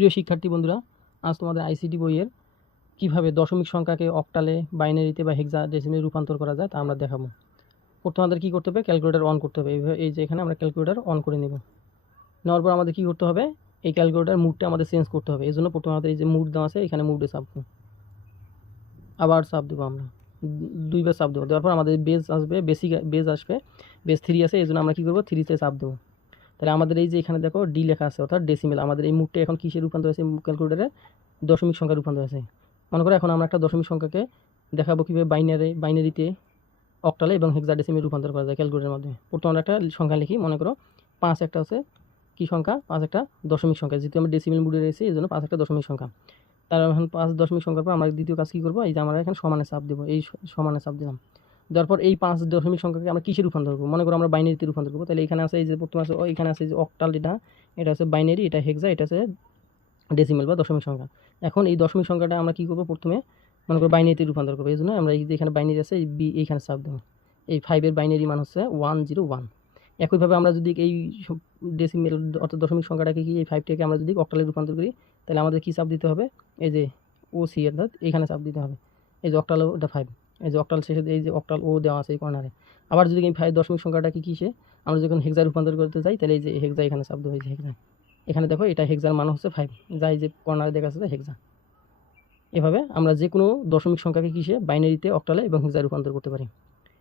প্রিয় শিক্ষার্থী বন্ধুরা, আজ তোমাদের আইসিটি বইয়ের কীভাবে দশমিক সংখ্যাকে অক্টালে বাইনারিতে বা হেক্সা ডেসিমে রূপান্তর করা যায় তা আমরা দেখাবো। প্রথমে আমাদের কী করতে হবে? ক্যালকুলেটার অন করতে হবে। এইভাবে এই যে এখানে আমরা ক্যালকুলেটার অন করে নেব। নেওয়ার পর আমাদের কী করতে হবে? এই ক্যালকুলেটার মুডটা আমাদের চেঞ্জ করতে হবে। এই জন্য প্রথমে আমাদের এই যে মুড দেওয়া আছে, এখানে মুডে চাপবো আবার চাপ দেবো আমরা। দুইবার চাপ দেবো। দেওয়ার পর আমাদের বেজ আসবে বেসি বেজ আসবে বেজ থ্রি আছে। এই জন্য আমরা কী করব? থ্রিতে চাপ দেবো। তাহলে আমাদের এই যে এখানে দেখো ডি লেখা আছে, অর্থাৎ ডেসিমেল আমাদের এই মুডটা এখন কিসে রূপান্তর হয়েছে? ক্যালকুলেটারে দশমিক সংখ্যা রূপান্তর হয়েছে। মনে করো এখন আমরা একটা দশমিক সংখ্যাকে দেখাবো কীভাবে বাইনারি বাইনারিতে অক্টালে এবং হেক্সাডেসিমে রূপান্তর করা যায় ক্যালকুলেটারের মাধ্যমে। প্রথমে আমরা একটা সংখ্যা লিখি, মনে করো পাঁচ একটা আছে, কী সংখ্যা? পাঁচ একটা দশমিক সংখ্যা। যেহেতু আমরা ডেসিমেল মুডে রয়েছি, এই জন্য পাঁচ একটা দশমিক সংখ্যা। তার এখন পাঁচ দশমিক সংখ্যার পর আমরা দ্বিতীয় কাজ কী করব? এই যে আমরা এখন সমানে চাপ দেবো, এই সমানে চাপ দিলাম। দেওয়ার পর এই পাঁচ দশমিক সংখ্যাকে আমরা কিসে রূপান্তর করব? মনে করো আমরা বাইনারিতে রূপান্তর করব, তাহলে এখানে আছে এই যে প্রথমে আছে এখানে আছে যে অক্টাল এটা এটা আছে বাইনারি, এটা হেক্সা, এটা আছে ডেসিমেল বা দশমিক সংখ্যা। এখন এই দশমিক সংখ্যাটা আমরা কী করব প্রথমে? মনে করো বাইনারিতে রূপান্তর করব, এই জন্য আমরা এই যে এখানে বাইনারি আছে, এই বি এইখানে চাপ দেবো। এই ফাইভের বাইনারি মান হচ্ছে ওয়ান জিরো ওয়ান একইভাবে আমরা যদি এই ডেসিমেল অর্থাৎ দশমিক সংখ্যাটাকে কি এই ফাইভটাকে আমরা যদি অক্টালে রূপান্তর করি, তাহলে আমাদের কী চাপ দিতে হবে? এই যে ও সি অর্থাৎ এখানে চাপ দিতে হবে। এই যে অক্টাল ওটা ফাইভ এই যে অক্টাল শেষে এই যে অক্টাল ও দেওয়া আছে এই কর্নারে আবার যদি আমি ফাইভ দশমিক সংখ্যাটাকে কিসে? আমরা যখন হেক্সা রূপান্তর করতে যাই, তাহলে এই যে হেক্সা এখানে এই যে হেক্সা এখানে দেখো, এটা হেক্সার মান হচ্ছে ফাইভ যাই যে কর্নারে দেখা যাচ্ছে হেক্সা এভাবে আমরা যে কোনো দশমিক সংখ্যাকে কিসে? বাইনারিতে অক্টালে এবং হেক্সায় রূপান্তর করতে পারি।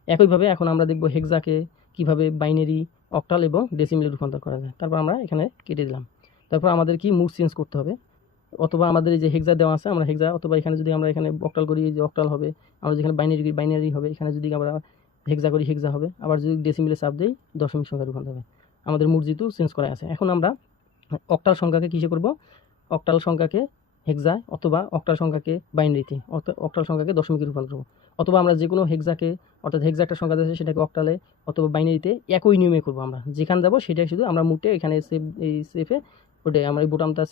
একইভাবে এখন আমরা দেখব হেক্সাকে কীভাবে বাইনারি অক্টাল এবং ডেসিমেলে রূপান্তর করা যায়। তারপর আমরা এখানে কেটে দিলাম। তারপর আমাদের কি মুড চেঞ্জ করতে হবে? অথবা আমাদের এই যে হেক্সা দেওয়া আছে, আমরা হেক্সা, অথবা এখানে যদি আমরা এখানে অক্টাল করি যে অক্টাল হবে, আমরা যেখানে বাইনারি করি বাইনারি হবে, এখানে যদি আমরা হেক্সা করি, হেক্সা হবে, আবার যদি ডেসিমেলে চাপ দিই, দশমিক সংখ্যা রূপান্তর হবে। আমাদের যেহেতু চেঞ্জ করা আছে। এখন আমরা অক্টাল সংখ্যাকে কিসে করব? অক্টাল সংখ্যাকে হেক্সায় অথবা অক্টাল সংখ্যাকে বাইনারিতে অর্থাৎ অক্টাল সংখ্যাকে দশমিকে রূপান্তর করব। অথবা আমরা যে কোনো হেক্সাকে, অর্থাৎ হেক্সা একটা সংখ্যা আছে, সেটাকে অক্টালে অথবা বাইনারিতে একই নিয়মে করব আমরা। যেখানে যাব, সেটাই শুধু আমরা মুটে এখানে সেভ এই সেফে ওটাই আমরা এই বোটামটা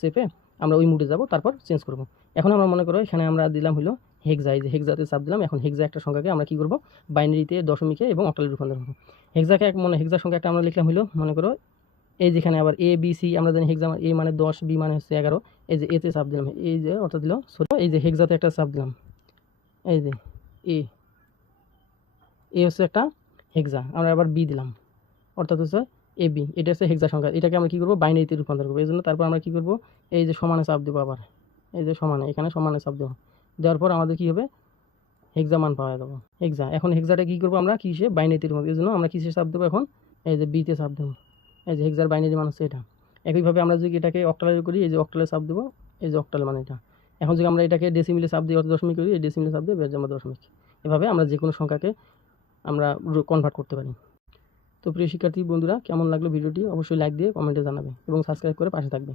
সেফে আমরা ওই মুডে যাব, তারপর চেঞ্জ করব। এখন আমরা মনে করো এখানে আমরা দিলাম হলো হেক্সা এই যে হেক্সাতে চাপ দিলাম, এখন হেক্সা একটা সংখ্যাকে আমরা কী করব? বাইনারিতে দশমিকে এবং অক্টালে রূপান্তর করব। হেক্সাকে এক মনে হেক্সা সংখ্যা একটা আমরা লিখলাম হলো মনে করো এই যেখানে আবার এ বি সি আমরা জানি হেক্সা এ মানে দশ বি মানে হচ্ছে এগারো, এই যে এতে চাপ দিলাম, এই যে অর্থাৎ দিল ছোট এই যে হেক্সাতে একটা চাপ দিলাম, এই যে এ এ হচ্ছে একটা হেক্সা আমরা আবার বি দিলাম, অর্থাৎ হচ্ছে এ বি এটা হচ্ছে হেক্সা সংখ্যা এটাকে আমরা কী করব? বাইনারিতে রূপান্তর করব। এই জন্য তারপর আমরা কী করব? এই যে সমানে চাপ দেবো আবার। এই যে সমানে, এখানে সমানে চাপ দেবো। দেওয়ার পর আমাদের কী হবে? হেক্সা মান পাওয়া যাব। হেক্সা এখন হেক্সাটা কী করব আমরা? কিসে? বাইনারিতে রূপান্তর। এই জন্য আমরা কিসে চাপ দেবো এখন? এই যে বিতে চাপ দেবো। এই যে হেক্সার বাইনারি মান হচ্ছে এটা। একইভাবে আমরা যদি এটাকে অক্টালে করি, এই যে অক্টালে চাপ দেবো, এই যে অক্টাল মানে এটা। এখন যদি আমরা এটাকে ডেসিমিলে চাপ দিই অর্থাৎ দশমিক করি, এই ডেসিমিলে চাপ দিয়ে বের জমা দশমিক। এভাবে আমরা যে কোনো সংখ্যাকে আমরা কনভার্ট করতে পারি। তো প্রিয় শিক্ষার্থী, বন্ধুরা, কেমন লাগল ভিডিওটি? অবশ্যই লাইক দিয়ে কমেন্টে জানাবে এবং সাবস্ক্রাইব করে পাশে থাকবে।